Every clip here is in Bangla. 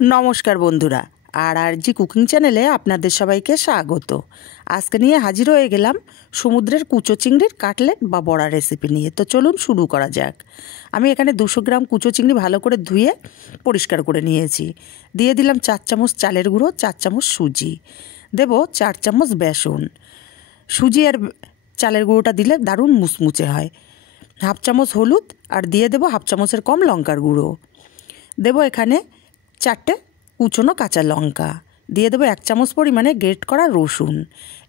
नमस्कार बंधुरा आरजी कुकिंग चैनेले आपनादेर सबाइके स्वागत। आजके निये हाजिर हये गेलाम समुद्रेर कुचो चिंगड़िर काटलेट बा बड़ा रेसिपि निये। तो चलुन शुरू करा जाक। आमी एखाने 200 ग्राम कुचो चिंगड़ी भालो करे धुए परिष्कार करे नियेछि। दिये दिलाम 4 चामच चालेर गुঁড়ो, 4 चामच सुजी, देबो 4 चामच बेसन। सुजी और चालेर गुঁড়ोटा दिले दारुण मुचमुचे हय। हाफ चामच हलुद और दिए देबो हाफ चामचेर कम लंकार गुঁড়ो। देबो एखाने 4টে कुचोनो काँचा लंका, दिए देबो 1 चामच परिमाणे ग्रेट करा रसुन,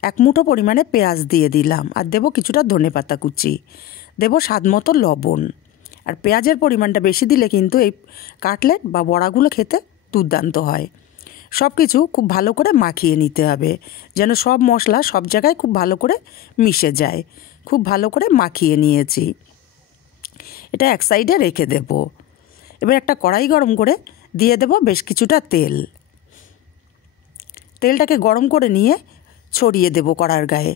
1 मुठो परिमाणे पेঁয়াজ दिए दिलाम और देबो किछुटा धने पाता कुचि, देबो स्वाद मतो लबण। और पेঁয়াজের परिमाणटा बेशी दिले किन्तु এই কাটলেট বা বড়াগুলো খেতে দুর্দান্ত হয়। সব কিছু খুব ভালো করে মাখিয়ে নিতে হবে যেন সব মশলা সব জায়গায় খুব ভালো করে মিশে যায়। খুব ভালো করে মাখিয়ে নিয়েছি, এটা এক সাইডে রেখে দেব। এবার একটা কড়াই গরম করে দিয়ে দেব বেশ কিছুটা তেল। তেলটাকে গরম করে নিয়ে ছড়িয়ে দেব কড়ার গায়ে।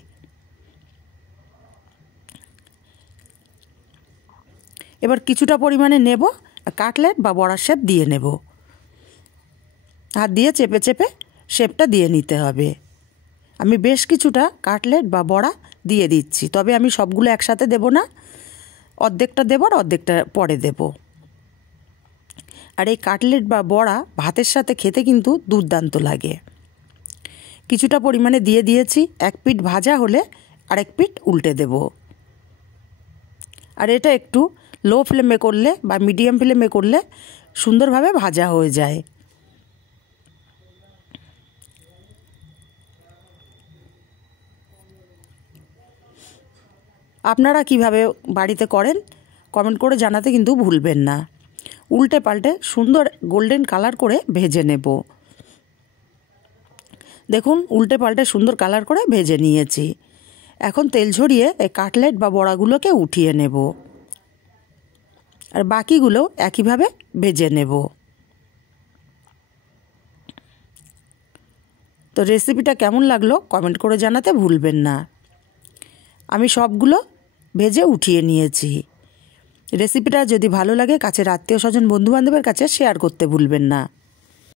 এবার কিছুটা পরিমাণে নেব কাটলেট বা বড়ার শেপ দিয়ে নেব। হাত দিয়ে চেপে চেপে শেপটা দিয়ে নিতে হবে। আমি বেশ কিছুটা কাটলেট বা বড়া দিয়ে দিচ্ছি, তবে আমি সবগুলো একসাথে দেব না, অর্ধেকটা দেব আর অর্ধেকটা পরে দেব। আর এই কাটলেট বা বড়া ভাতের সাথে খেতে কিন্তু দুর্দান্ত লাগে। কিছুটা পরিমাণে দিয়ে দিয়েছি, এক পিঠ ভাজা হলে আরেক পিঠ উল্টে দেব। আর এটা একটু লো ফ্লেমে করলে বা মিডিয়াম ফ্লেমে করলে সুন্দরভাবে ভাজা হয়ে যায়। আপনারা কিভাবে বাড়িতে করেন কমেন্ট করে জানাতে কিন্তু ভুলবেন না। উল্টে পাল্টে সুন্দর গোল্ডেন কালার করে ভেজে নেব। দেখুন উল্টে পাল্টে সুন্দর কালার করে ভেজে নিয়েছি। এখন তেল ঝরিয়ে এই কাটলেট বা বড়াগুলোকে উঠিয়ে নেব আর বাকিগুলো একইভাবে ভেজে নেব। তো রেসিপিটা কেমন লাগলো কমেন্ট করে জানাতে ভুলবেন না। আমি সবগুলো ভেজে উঠিয়ে নিয়েছি। রেসিপিটা যদি ভালো লাগে কাছের আত্মীয় স্বজন বন্ধুবান্ধবের কাছে শেয়ার করতে ভুলবেন না।